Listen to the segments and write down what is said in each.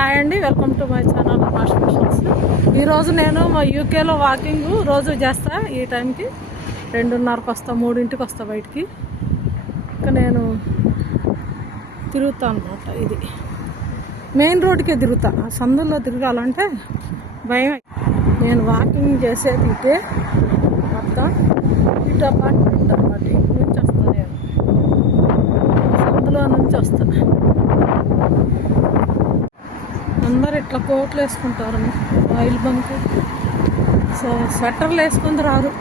Hi అండి welcome to my channel mass missions. ఈరోజు నేను మా యూకేలో వాకింగ్ రోజు చేస్తా ఈ టైంకి. రెండున్నరకు వస్తా మూడింటికి వస్తా బయటికి. ఇంకా నేను తిరుగుతా అనమాట ఇది. మెయిన్ రోడ్కే తిరుగుతా. సందుల్లో తిరగాలంటే భయం. నేను వాకింగ్ చేసేది ఇటే మొత్తం ఇటు అపార్ట్మెంట్ అనమాట ఇటు నుంచి వస్తాను నేను. సందులో నుంచి వస్తాను అందరు ఇట్లా కోట్లు వేసుకుంటారు. Oil bunk. సో స్వెటర్లు వేసుకుని రారు.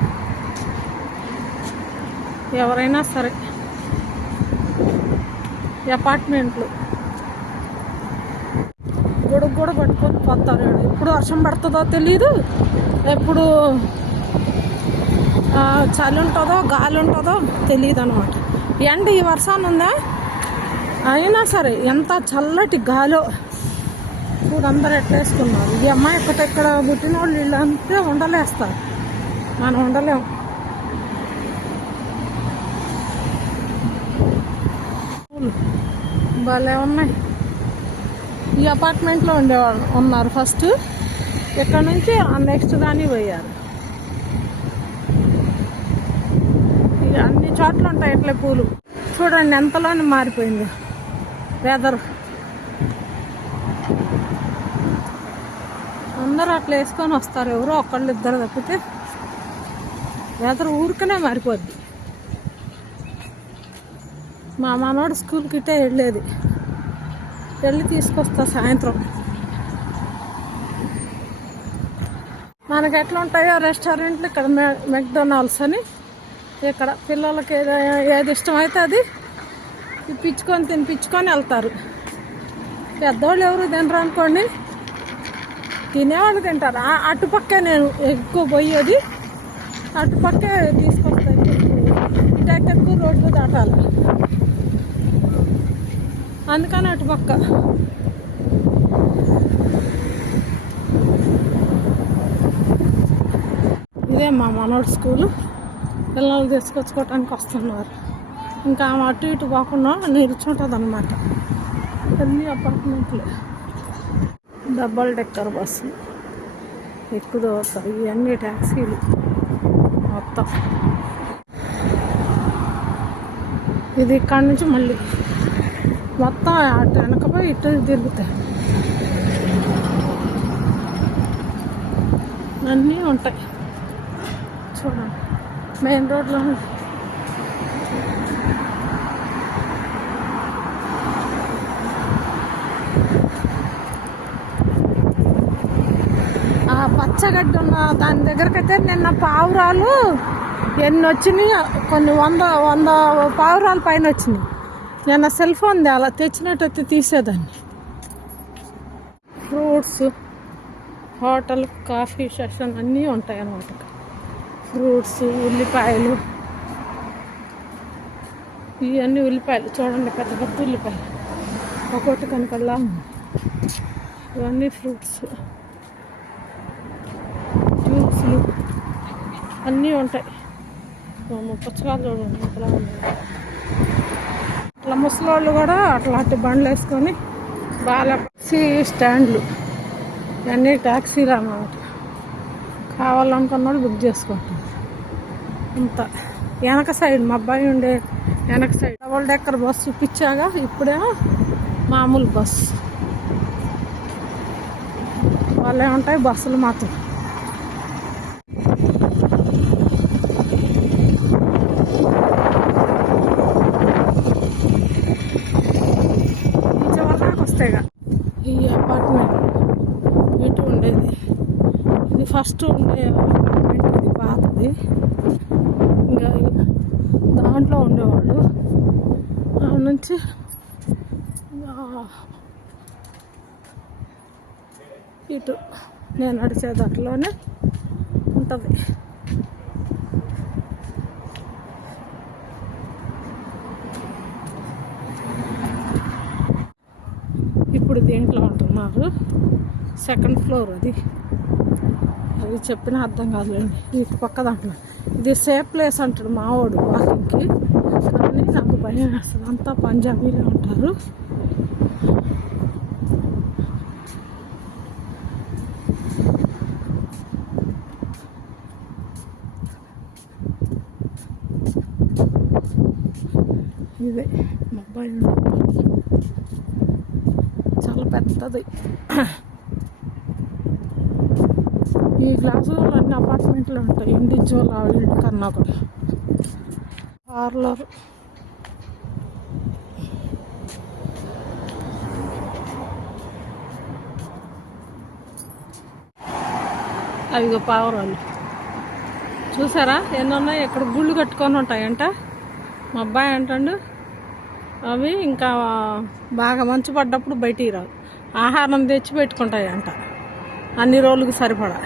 ఎవరైనా సరే. అపార్ట్మెంట్లు. గొడుగు కూడా పట్టుకొని పోతారు ఎప్పుడు వర్షం పడుతుందో తెలియదు ఎప్పుడు చలి ఉంటుందో గాలి ఉంటుందో తెలియదు అనమాట ఎండ ఈ వర్షాన్ని ఉందా? అయినా సరే ఎంత చల్లటి గాలో. చూడందరూ అందరు ఎట్లేసుకున్నారు ఈ అమ్మాయి ఎక్కడ ఎక్కడ పుట్టిన వాళ్ళు వీళ్ళంతే ఉండలేస్తారు. మనం ఉండలేం. భలే ఉన్నాయి. ఈ అపార్ట్మెంట్లో ఉండేవాళ్ళు ఉన్నారు ఫస్ట్. ఇక్కడ నుంచి? నెక్స్ట్ దాన్ని పోయారు. ఇక అన్ని చోట్ల ఉంటాయి ఇట్లే పూలు. చూడండి ఎంతలోనే మారిపోయింది. వెదర్ అందరూ అట్లా వేసుకొని వస్తారు. ఎవరో ఒకళ్ళు ఇద్దరు తప్పితే వెదర్ ఊరికనే మారిపోద్ది. మా మనోడు స్కూల్కి ఇట్టే వెళ్ళేది. వెళ్ళి తీసుకొస్తా సాయంత్రం. మనకి ఎట్లా ఉంటాయో రెస్టారెంట్లు ఇక్కడ మె- మెక్డొనాల్డ్స్ అని. ఇక్కడ పిల్లలకి ఏది ఏది ఇష్టమైతే అది. ఇప్పించుకొని తినిపించుకొని వెళ్తారు. పెద్దవాళ్ళు ఎవరు తినరు అనుకోండి. తినేవాళ్ళు తింటారు. అటుపక్కే నేను ఎక్కువ పోయేది. అటుపక్కే తీసుకొస్తాను ఇటు ఎక్కువ రోడ్లు దాటాలి. అందుకని అటుపక్క. ఇదే మా మనోడు స్కూలు. పిల్లలు తీసుకొచ్చుకోవటానికి వస్తున్నారు. ఇంకా అటు ఇటు పోకుండా నిల్చుంటుంది అనమాట అన్ని అపార్ట్మెంట్లు డబల్ డెక్కర్ బస్సు ఎక్కువ వస్తాయి ఇవన్నీ ట్యాక్సీలు మొత్తం. ఇది ఇక్కడ నుంచి మళ్ళీ. మొత్తం అటు వెనకపోయి ఇటు తిరుగుతాయి. అన్నీ ఉంటాయి. చూడండి. మెయిన్ రోడ్లో ఆ ఉన్న దాని దగ్గరకైతే నిన్న పావురాలు ఎన్ని వచ్చినాయి కొన్ని వంద వంద పావురాలు పైన వచ్చినాయి. నిన్న సెల్ ఫోన్ అలా తెచ్చినట్టయితే తీసేదాన్ని. ఫ్రూట్స్ హోటల్ కాఫీ సెషన్ అన్నీ ఉంటాయి అన్నమాట. ఫ్రూట్స్ ఉల్లిపాయలు. ఇవన్నీ ఉల్లిపాయలు చూడండి పెద్ద పెద్ద ఉల్లిపాయలు. ఒక్కొక్కటి కనుకల్లా ఉంది. ఇవన్నీ ఫ్రూట్స్. అన్నీ ఉంటాయి. పుచ్చకాయలు చూడండి ఇంతలా ఉన్నాయి. అట్లా ముసలోళ్ళు కూడా అట్లాంటి బండ్లు వేసుకొని బాగా టాక్సీ స్టాండ్లు. ఇవన్నీ ట్యాక్సీలు అన్నమాట కావాలనుకున్న వాళ్ళు బుక్ చేసుకుంటారు ఇంత. వెనక సైడ్ మా అబ్బాయి ఉండే వెనక సైడ్. డబుల్ డెక్కర్ బస్సు చూపించాగా ఇప్పుడేమో మామూలు బస్సు. వాళ్ళే ఉంటాయి బస్సులు మాత్రం ఈ చివరిదాకా వస్తాయిగా ఈ అపార్ట్మెంట్ ఇటు ఉండేది ఇది ఫస్ట్ ఉండే అపార్ట్మెంట్ ఇది పాతది. ఇంకా దాంట్లో ఉండేవాళ్ళు. ఆ నుంచి ఇటు నేను నడిచే దాంట్లోనే ఉంటుంది. ఇప్పుడు దీంట్లో ఉంటున్నారు సెకండ్ ఫ్లోర్ అది. అది చెప్పినా అర్థం కాదులేండి. ఇటు పక్క దాంట్లో. ఇది సేఫ్ ప్లేస్ అంటాడు మావాడు వాకింగ్కి కానీ నాకు భయం వేస్తుంది. అంతా పంజాబీలో ఉంటారు. ఇదే మొబైల్ చాలా పెద్దది. ఈ గ్లాసు అన్ని అపార్ట్మెంట్లు ఉంటాయి. ఇండివిజువల్ ఇల్లు కన్నా కూడా. పార్లర్. అవిగో పావురాలు చూసారా? ఎన్ని ఉన్నాయి? ఇక్కడ గుళ్ళు కట్టుకొని ఉంటాయంట. మా అబ్బాయి అంటాడు అవి ఇంకా బాగా మంచు పడ్డప్పుడు బయటికి రావు. ఆహారం తెచ్చి పెట్టుకుంటాయంట. అన్ని రోజులకు సరిపడా.